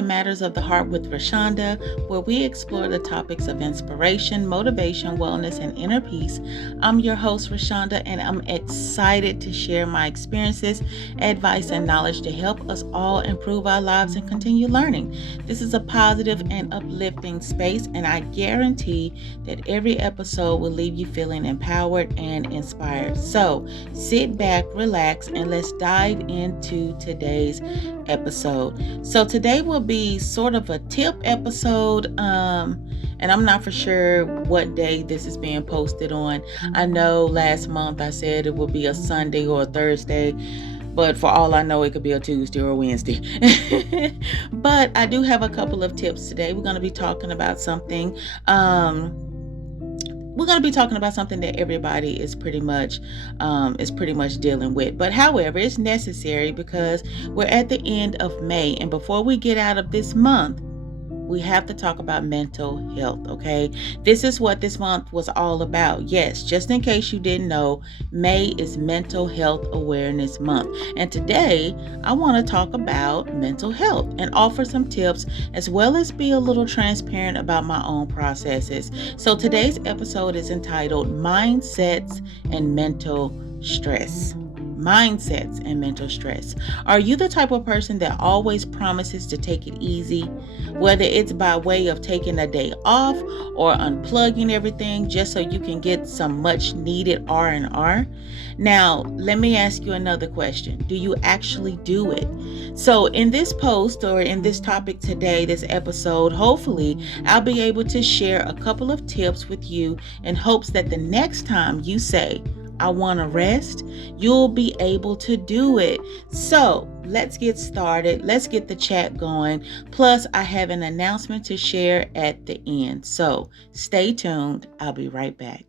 to Matters of the Heart with Roshonda, where we explore the topics of inspiration, motivation, wellness, and inner peace. I'm your host, Roshonda, and I'm excited to share my experiences, advice, and knowledge to help us all improve our lives and continue learning. This is a positive and uplifting space, and I guarantee that every episode will leave you feeling empowered and inspired. So sit back, relax, and let's dive into today's episode. So today will be sort of a tip episode, and I'm not for sure what day this is being posted on. I know last month I said it would be a Sunday or a Thursday, but for all I know, it could be a Tuesday or a Wednesday. But I do have a couple of tips today. We're going to be talking about something. That everybody is pretty much dealing with. But however, it's necessary because we're at the end of May, and before we get out of this month, we have to talk about mental health, okay? This is what this month was all about. Yes, just in case you didn't know, May is Mental Health Awareness Month. And today, I want to talk about mental health and offer some tips, as well as be a little transparent about my own processes. So today's episode is entitled Mindsets and Mental Stress. Mindsets and mental stress. Are you the type of person that always promises to take it easy, whether it's by way of taking a day off or unplugging everything just so you can get some much needed R&R? Now, let me ask you another question. Do you actually do it? So in this post or in this topic today, this episode, hopefully I'll be able to share a couple of tips with you in hopes that the next time you say, I want to rest, you'll be able to do it. So let's get started. Let's get the chat going. Plus, I have an announcement to share at the end. So stay tuned. I'll be right back.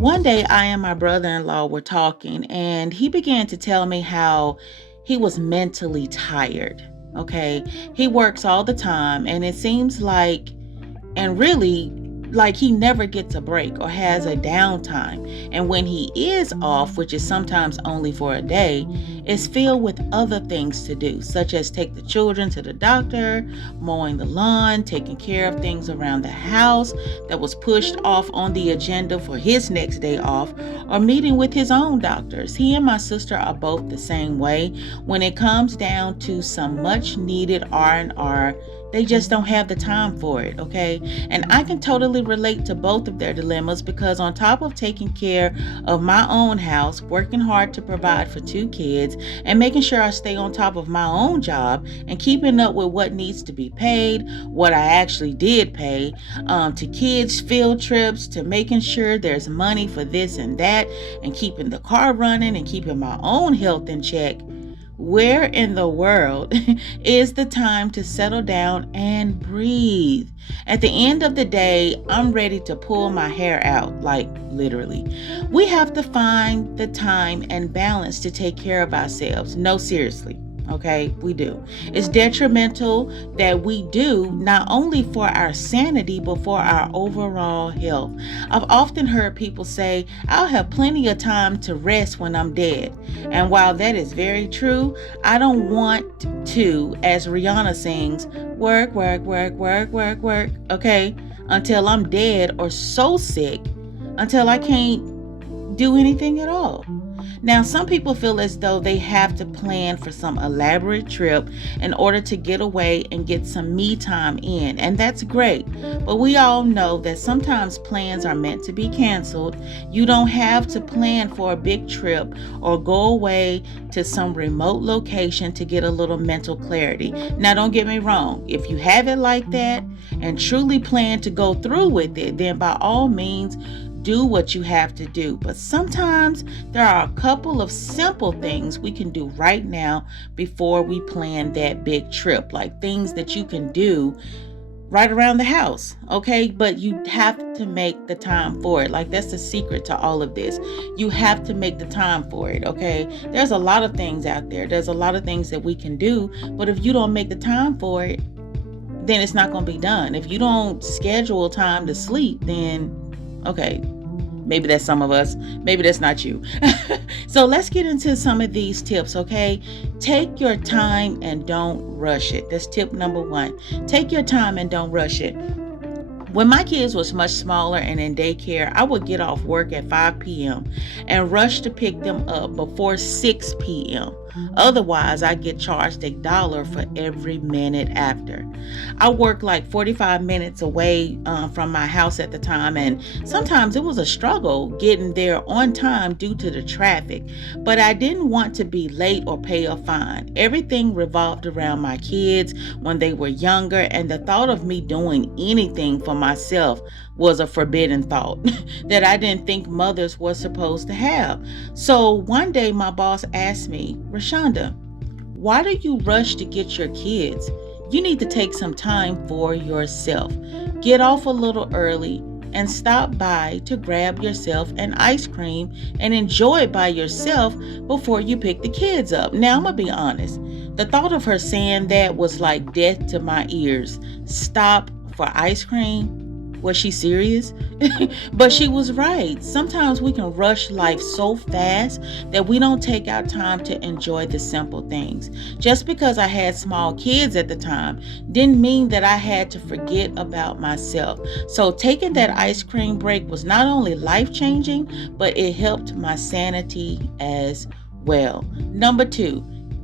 One day, I and my brother-in-law were talking, and he began to tell me how he was mentally tired. Okay, he works all the time, and it seems like, and really, like he never gets a break or has a downtime. And when he is off, which is sometimes only for a day, it's filled with other things to do, such as take the children to the doctor, mowing the lawn, taking care of things around the house that was pushed off on the agenda for his next day off, or meeting with his own doctors. He and my sister are both the same way. When it comes down to some much needed R&R, they just don't have the time for it, okay? And I can totally relate to both of their dilemmas because on top of taking care of my own house, working hard to provide for 2 kids, and making sure I stay on top of my own job and keeping up with what needs to be paid, what I actually did pay, to kids' field trips, to making sure there's money for this and that, and keeping the car running and keeping my own health in check. Where in the world is the time to settle down and breathe? At the end of the day, I'm ready to pull my hair out, like literally. We have to find the time and balance to take care of ourselves. No, seriously. Okay, we do. It's detrimental that we do, not only for our sanity, but for our overall health. I've often heard people say, I'll have plenty of time to rest when I'm dead. And while that is very true, I don't want to, as Rihanna sings, work, okay, until I'm dead or so sick, until I can't do anything at all. Now, some people feel as though they have to plan for some elaborate trip in order to get away and get some me time in, and that's great. But we all know that sometimes plans are meant to be canceled. You don't have to plan for a big trip or go away to some remote location to get a little mental clarity. Now, don't get me wrong. If you have it like that and truly plan to go through with it, then by all means, do what you have to do. But sometimes there are a couple of simple things we can do right now before we plan that big trip, like things that you can do right around the house, okay? But you have to make the time for it. Like, that's the secret to all of this. You have to make the time for it, okay? There's a lot of things out there. There's a lot of things that we can do, but if you don't make the time for it, then it's not going to be done. If you don't schedule time to sleep, then okay, maybe that's some of us, maybe that's not you. So let's get into some of these tips, okay? Take your time and don't rush it. That's tip number 1. Take your time and don't rush it. When my kids was much smaller and in daycare, I would get off work at 5 p.m. and rush to pick them up before 6 p.m. Otherwise, I get charged $1 for every minute after. I worked like 45 minutes away from my house at the time, and sometimes it was a struggle getting there on time due to the traffic. But I didn't want to be late or pay a fine. Everything revolved around my kids when they were younger, and the thought of me doing anything for myself was a forbidden thought that I didn't think mothers were supposed to have. So one day my boss asked me, Roshonda, why do you rush to get your kids? You need to take some time for yourself. Get off a little early and stop by to grab yourself an ice cream and enjoy it by yourself before you pick the kids up. Now, I'm going to be honest. The thought of her saying that was like death to my ears. Stop for ice cream? Was she serious? But she was right. Sometimes we can rush life so fast that we don't take our time to enjoy the simple things. Just because I had small kids at the time didn't mean that I had to forget about myself. So taking that ice cream break was not only life-changing, but it helped my sanity as well. Number 2,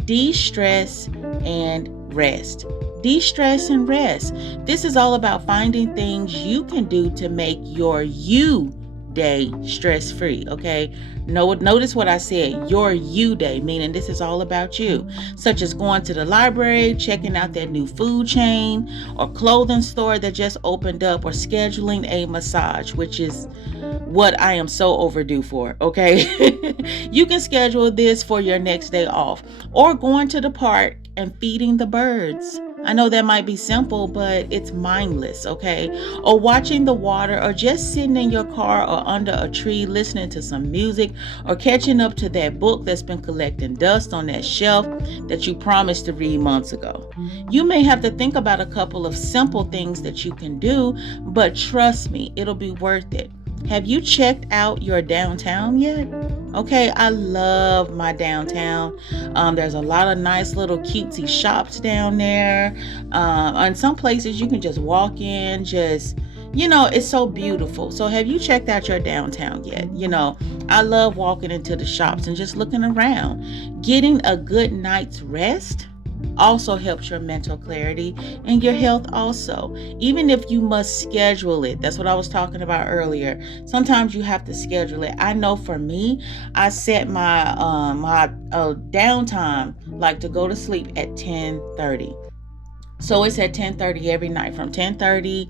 de-stress and rest. De-stress and rest. This is all about finding things you can do to make your you day stress-free, okay? Notice what I said, your you day, meaning this is all about you, such as going to the library, checking out that new food chain or clothing store that just opened up, or scheduling a massage, which is what I am so overdue for, okay? You can schedule this for your next day off, or going to the park and feeding the birds. I know that might be simple, but it's mindless, okay? Or watching the water, or just sitting in your car or under a tree listening to some music, or catching up to that book that's been collecting dust on that shelf that you promised to read months ago. You may have to think about a couple of simple things that you can do, but trust me, it'll be worth it. Have you checked out your downtown yet? Okay, I love my downtown. There's a lot of nice little cutesy shops down there. And some places you can just walk in, it's so beautiful. So have you checked out your downtown yet? I love walking into the shops and just looking around. Getting a good night's rest also helps your mental clarity and your health also, even if you must schedule it. That's what I was talking about earlier. Sometimes you have to schedule it. I know for me, I set my downtime like to go to sleep at 10:30. So it's at 10:30 every night, from 10:30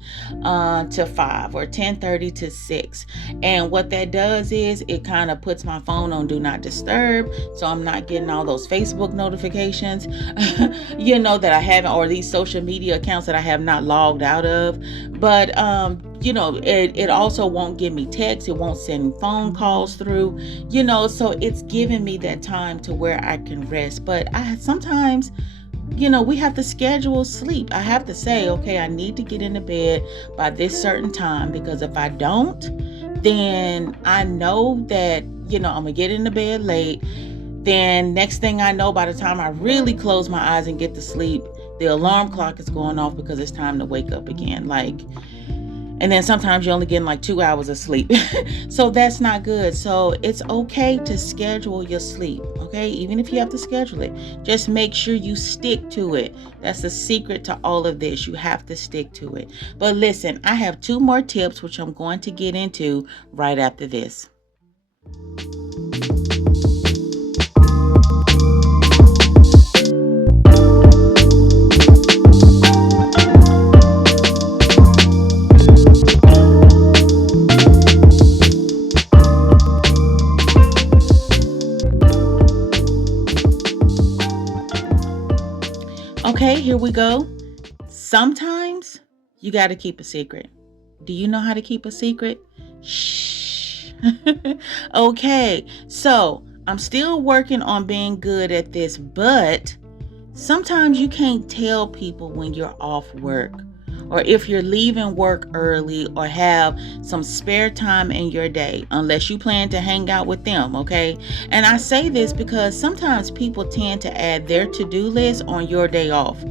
to 5, or 10:30 to 6. And what that does is it kind of puts my phone on do not disturb, so I'm not getting all those Facebook notifications, that I haven't, or these social media accounts that I have not logged out of. But it also won't give me texts. It won't send phone calls through, so it's giving me that time to where I can rest. But sometimes we have to schedule sleep. I have to say, okay, I need to get into bed by this certain time, because if I don't, then I know that, I'm going to get into bed late. Then next thing I know, by the time I really close my eyes and get to sleep, the alarm clock is going off because it's time to wake up again. And then sometimes you're only getting like 2 hours of sleep. So that's not good. So it's okay to schedule your sleep, okay? Even if you have to schedule it, just make sure you stick to it. That's the secret to all of this. You have to stick to it. But listen, I have 2 more tips, which I'm going to get into right after this. Okay, here we go. Sometimes You got to keep a secret. Do you know how to keep a secret? Shh. Okay, so I'm still working on being good at this, but sometimes you can't tell people when you're off work, or if you're leaving work early, or have some spare time in your day, unless you plan to hang out with them, okay? And I say this because sometimes people tend to add their to-do list on your day off.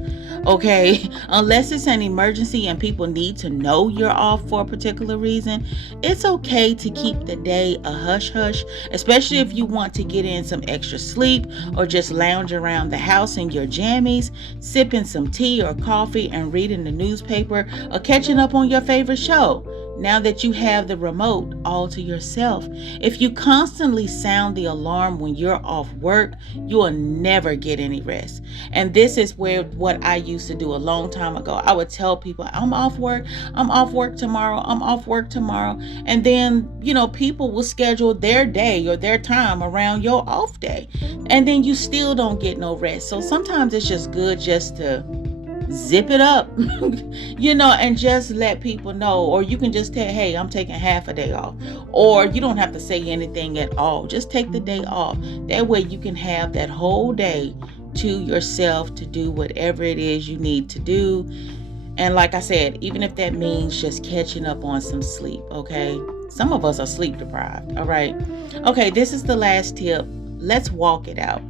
Okay, unless it's an emergency and people need to know you're off for a particular reason, it's okay to keep the day a hush hush, especially if you want to get in some extra sleep or just lounge around the house in your jammies, sipping some tea or coffee and reading the newspaper or catching up on your favorite show. Now that you have the remote all to yourself, if you constantly sound the alarm when you're off work, you will never get any rest. And this is where what I used to do a long time ago. I would tell people, I'm off work tomorrow, I'm off work tomorrow. And then, people will schedule their day or their time around your off day. And then you still don't get no rest. So sometimes it's just good just to zip it up, and just let people know. Or you can just tell, hey, I'm taking half a day off. Or you don't have to say anything at all. Just take the day off. That way you can have that whole day to yourself to do whatever it is you need to do. And like I said, even if that means just catching up on some sleep, okay? Some of us are sleep deprived, all right? Okay, this is the last tip. Let's walk it out.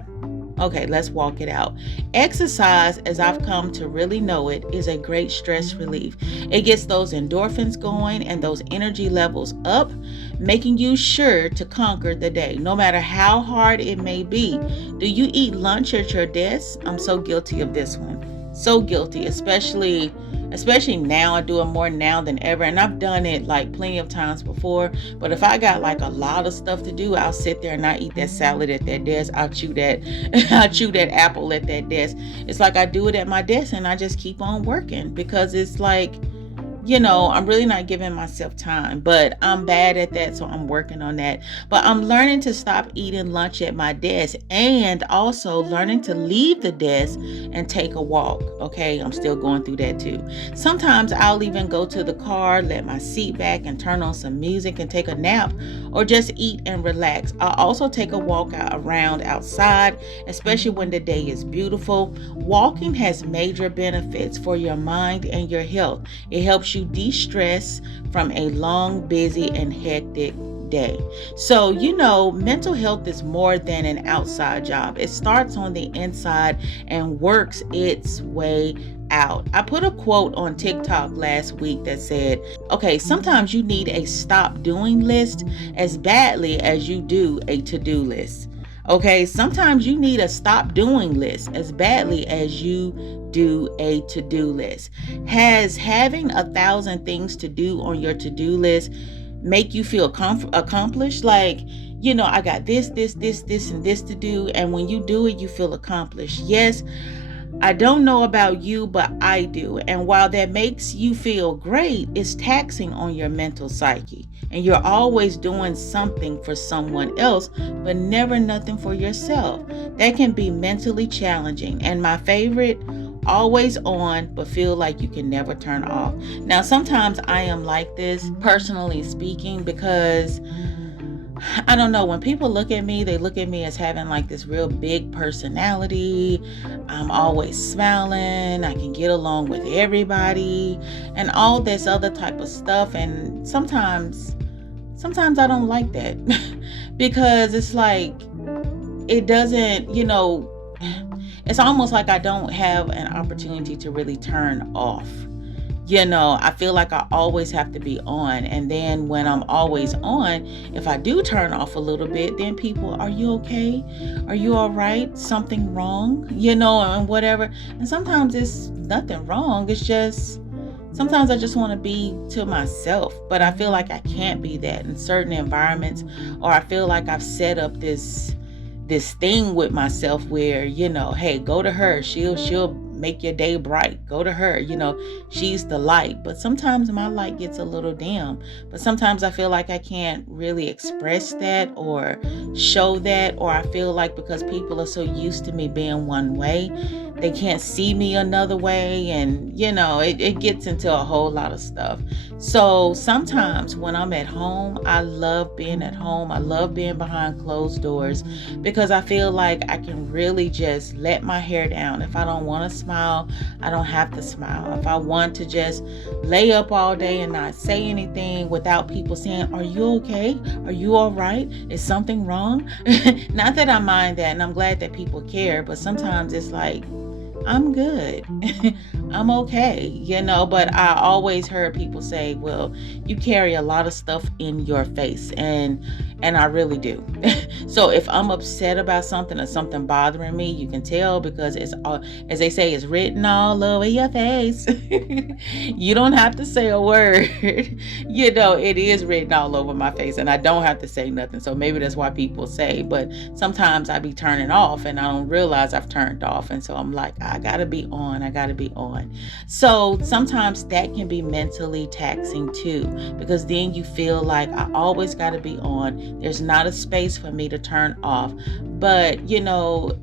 Okay, let's walk it out. Exercise, as I've come to really know it, is a great stress relief. It gets those endorphins going and those energy levels up, making you sure to conquer the day, no matter how hard it may be. Do you eat lunch at your desk? I'm so guilty of this one. So guilty, especially now. I do it more now than ever, and I've done it like plenty of times before. But if I got like a lot of stuff to do, I'll sit there and I eat that salad at that desk. I'll chew that apple at that desk. It's like I do it at my desk and I just keep on working, because it's like, I'm really not giving myself time, but I'm bad at that. So I'm working on that. But I'm learning to stop eating lunch at my desk, and also learning to leave the desk and take a walk. Okay. I'm still going through that too. Sometimes I'll even go to the car, let my seat back and turn on some music and take a nap, or just eat and relax. I'll also take a walk around outside, especially when the day is beautiful. Walking has major benefits for your mind and your health. It helps you de-stress from a long, busy, and hectic day. So, mental health is more than an outside job. It starts on the inside and works its way out. I put a quote on TikTok last week that said, okay, sometimes you need a stop doing list as badly as you do a to-do list. Okay, sometimes you need a stop doing list as badly as you do a to-do list. Has having 1,000 things to do on your to-do list make you feel accomplished? Like, I got this, and this to do. And when you do it, you feel accomplished. Yes, I don't know about you, but I do. And while that makes you feel great, it's taxing on your mental psyche. And you're always doing something for someone else, but never nothing for yourself. That can be mentally challenging. And my favorite, always on, but feel like you can never turn off. Now, sometimes I am like this, personally speaking, because I don't know, when people look at me, they look at me as having like this real big personality. I'm always smiling. I can get along with everybody and all this other type of stuff. And sometimes I don't like that because it's like, it doesn't, it's almost like I don't have an opportunity to really turn off. I feel like I always have to be on. And then when I'm always on, if I do turn off a little bit, then people, are you okay? Are you all right? Something wrong? And whatever. And sometimes it's nothing wrong. It's just, sometimes I just want to be to myself, but I feel like I can't be that in certain environments, or I feel like I've set up this thing with myself where, hey, go to her. She'll make your day bright. Go to her. She's the light. But sometimes my light gets a little dim. But sometimes I feel like I can't really express that or show that, or I feel like because people are so used to me being one way, they can't see me another way. And, it gets into a whole lot of stuff. So sometimes when I'm at home, I love being at home. I love being behind closed doors because I feel like I can really just let my hair down. If I don't want to smile, I don't have to smile. If I want to just lay up all day and not say anything without people saying, "Are you okay? Are you all right? Is something wrong?" Not that I mind that, and I'm glad that people care, but sometimes it's like, I'm good. I'm okay, but I always heard people say, "Well, you carry a lot of stuff in your face," and I really do. So if I'm upset about something or something bothering me, you can tell because it's all, as they say, it's written all over your face. You don't have to say a word. It is written all over my face, and I don't have to say nothing. So maybe that's why people say, but sometimes I be turning off and I don't realize I've turned off. And so I'm like, I gotta be on. So sometimes that can be mentally taxing too, because then you feel like I always gotta be on. There's not a space for me to turn off. But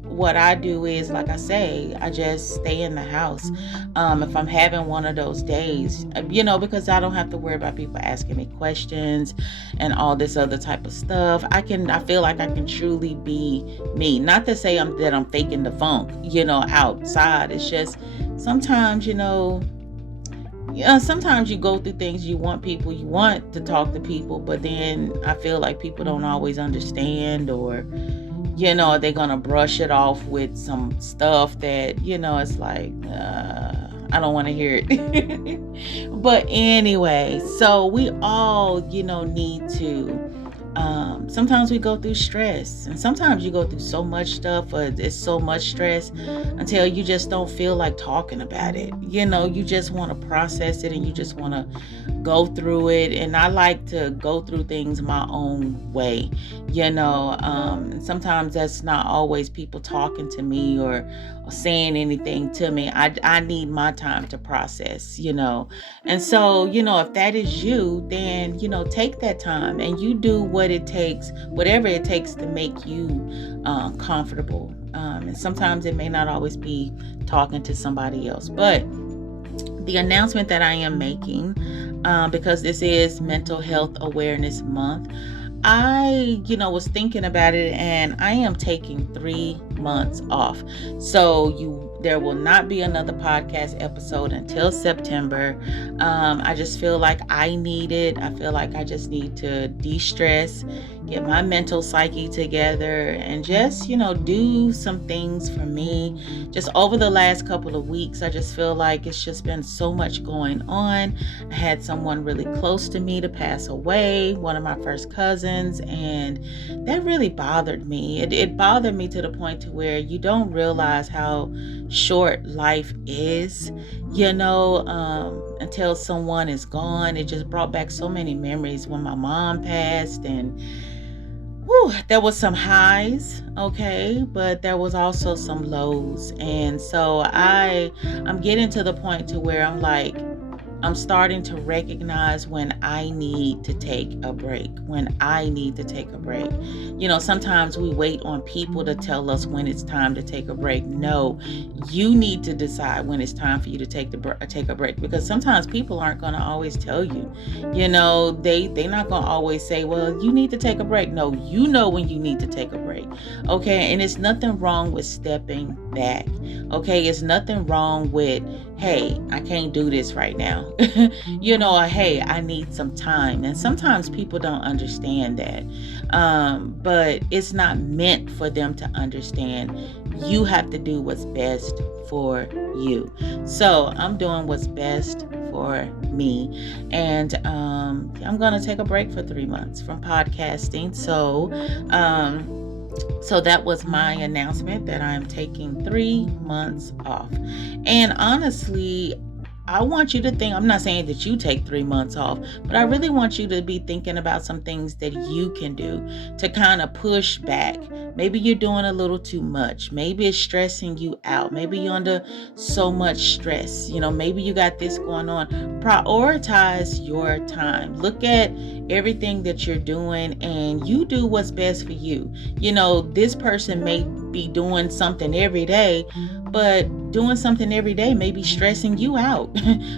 what I do is, like I say, I just stay in the house. If I'm having one of those days, because I don't have to worry about people asking me questions and all this other type of stuff. I feel like I can truly be me. Not to say that I'm faking the funk, outside. It's just sometimes, sometimes you go through things, you want to talk to people, but then I feel like people don't always understand, or are they gonna brush it off with some stuff that it's like, I don't want to hear it. But anyway, so we all need to sometimes we go through stress, and sometimes you go through so much stuff, or it's so much stress until you just don't feel like talking about it. You just want to process it, and you just want to go through it. And I like to go through things my own way, and sometimes that's not always people talking to me or saying anything to me. I need my time to process, and so, if that is you, then, take that time and you do whatever it takes to make you comfortable. And sometimes it may not always be talking to somebody else, but the announcement that I am making, because this is Mental Health Awareness Month, I, was thinking about it, and I am taking 3 months off. So there will not be another podcast episode until September. I just feel like I need it. I feel like I just need to de-stress, get my mental psyche together, and just, do some things for me. Just over the last couple of weeks, I just feel like it's just been so much going on. I had someone really close to me to pass away, one of my first cousins, and that really bothered me. It bothered me to the point to where you don't realize how short life is, until someone is gone. It just brought back so many memories when my mom passed, and there was some highs, okay, but there was also some lows. And so I'm getting to the point to where I'm like, I'm starting to recognize when I need to take a break, Sometimes we wait on people to tell us when it's time to take a break. No, you need to decide when it's time for you to take a break, because sometimes people aren't going to always tell you. They're not going to always say, well, you need to take a break. No, you know when you need to take a break. Okay, and it's nothing wrong with stepping back. Okay, it's nothing wrong with, hey, I can't do this right now. Hey, I need some time. And sometimes people don't understand that. But it's not meant for them to understand. You have to do what's best for you. So I'm doing what's best for me. And I'm going to take a break for 3 months from podcasting. So that was my announcement, that I'm taking 3 months off. And honestly, I want you to think, I'm not saying that you take 3 months off, but I really want you to be thinking about some things that you can do to kind of push back. Maybe you're doing a little too much. Maybe it's stressing you out. Maybe you're under so much stress. Maybe you got this going on. Prioritize your time. Look at everything that you're doing, and you do what's best for you. This person may be doing something every day, but doing something every day may be stressing you out.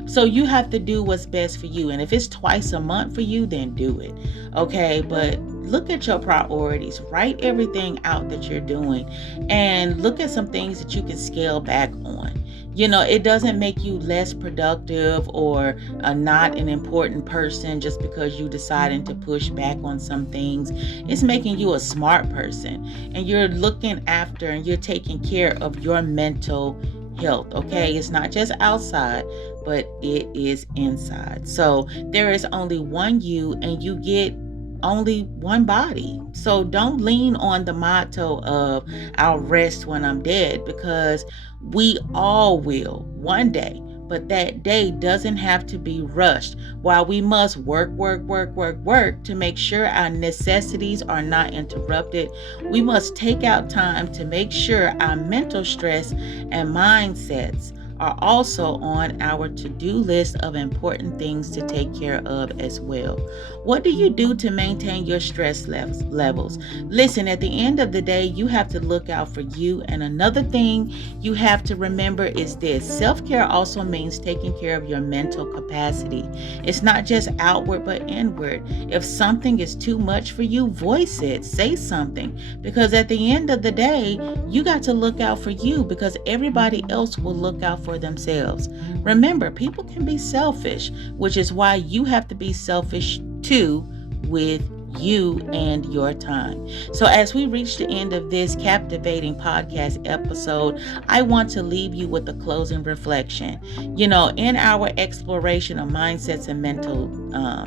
So you have to do what's best for you. And if it's twice a month for you, then do it. Okay. But look at your priorities, write everything out that you're doing, and look at some things that you can scale back on. It doesn't make you less productive or not an important person just because you deciding to push back on some things. It's making you a smart person, and you're looking after and you're taking care of your mental health. Okay. It's not just outside, but it is inside. So there is only one you, and you get only one body. So don't lean on the motto of I'll rest when I'm dead, because we all will one day. But that day doesn't have to be rushed. While we must work to make sure our necessities are not interrupted, we must take out time to make sure our mental stress and mindsets are also on our to-do list of important things to take care of as well. What do you do to maintain your stress levels? Listen, at the end of the day, you have to look out for you. And another thing you have to remember is this: self-care also means taking care of your mental capacity. It's not just outward, but inward. If something is too much for you, voice it, say something, because at the end of the day, you got to look out for you, because everybody else will look out for themselves. Remember, people can be selfish, which is why you have to be selfish too with you and your time. So as we reach the end of this captivating podcast episode, I want to leave you with a closing reflection. In our exploration of mindsets and mental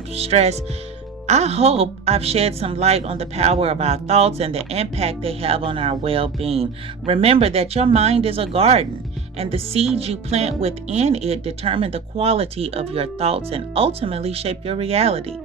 stress, I hope I've shed some light on the power of our thoughts and the impact they have on our well-being. Remember that your mind is a garden, and the seeds you plant within it determine the quality of your thoughts and ultimately shape your reality.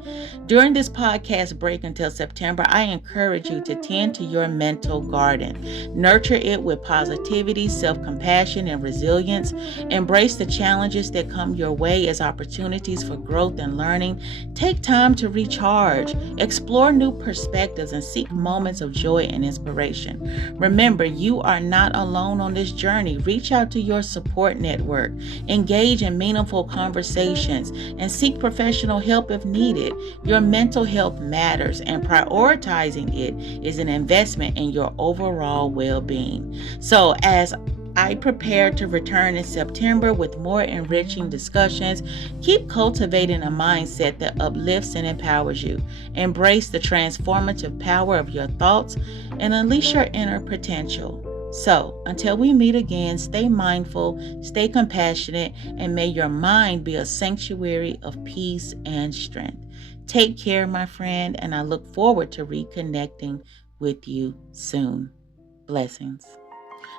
During this podcast break until September, I encourage you to tend to your mental garden. Nurture it with positivity, self-compassion, and resilience. Embrace the challenges that come your way as opportunities for growth and learning. Take time to recharge, explore new perspectives, and seek moments of joy and inspiration. Remember, you are not alone on this journey. Reach out to your support network, engage in meaningful conversations, and seek professional help if needed. Your mental health matters, and prioritizing it is an investment in your overall well-being. So as I prepare to return in September with more enriching discussions, keep cultivating a mindset that uplifts and empowers you. Embrace the transformative power of your thoughts and unleash your inner potential. So, until we meet again, stay mindful, stay compassionate, and may your mind be a sanctuary of peace and strength. Take care, my friend, and I look forward to reconnecting with you soon. Blessings.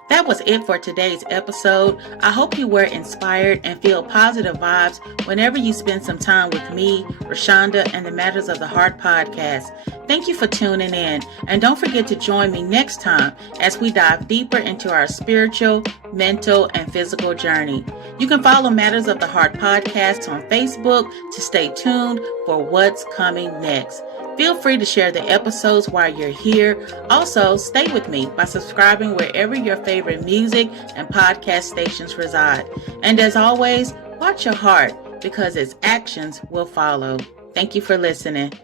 That was it for today's episode. I hope you were inspired and feel positive vibes whenever you spend some time with me, Roshonda, and the Matters of the Heart podcast. Thank you for tuning in, and don't forget to join me next time as we dive deeper into our spiritual, mental, and physical journey. You can follow Matters of the Heart podcast on Facebook to stay tuned for what's coming next. Feel free to share the episodes while you're here. Also, stay with me by subscribing wherever your favorite music and podcast stations reside. And as always, watch your heart, because its actions will follow. Thank you for listening.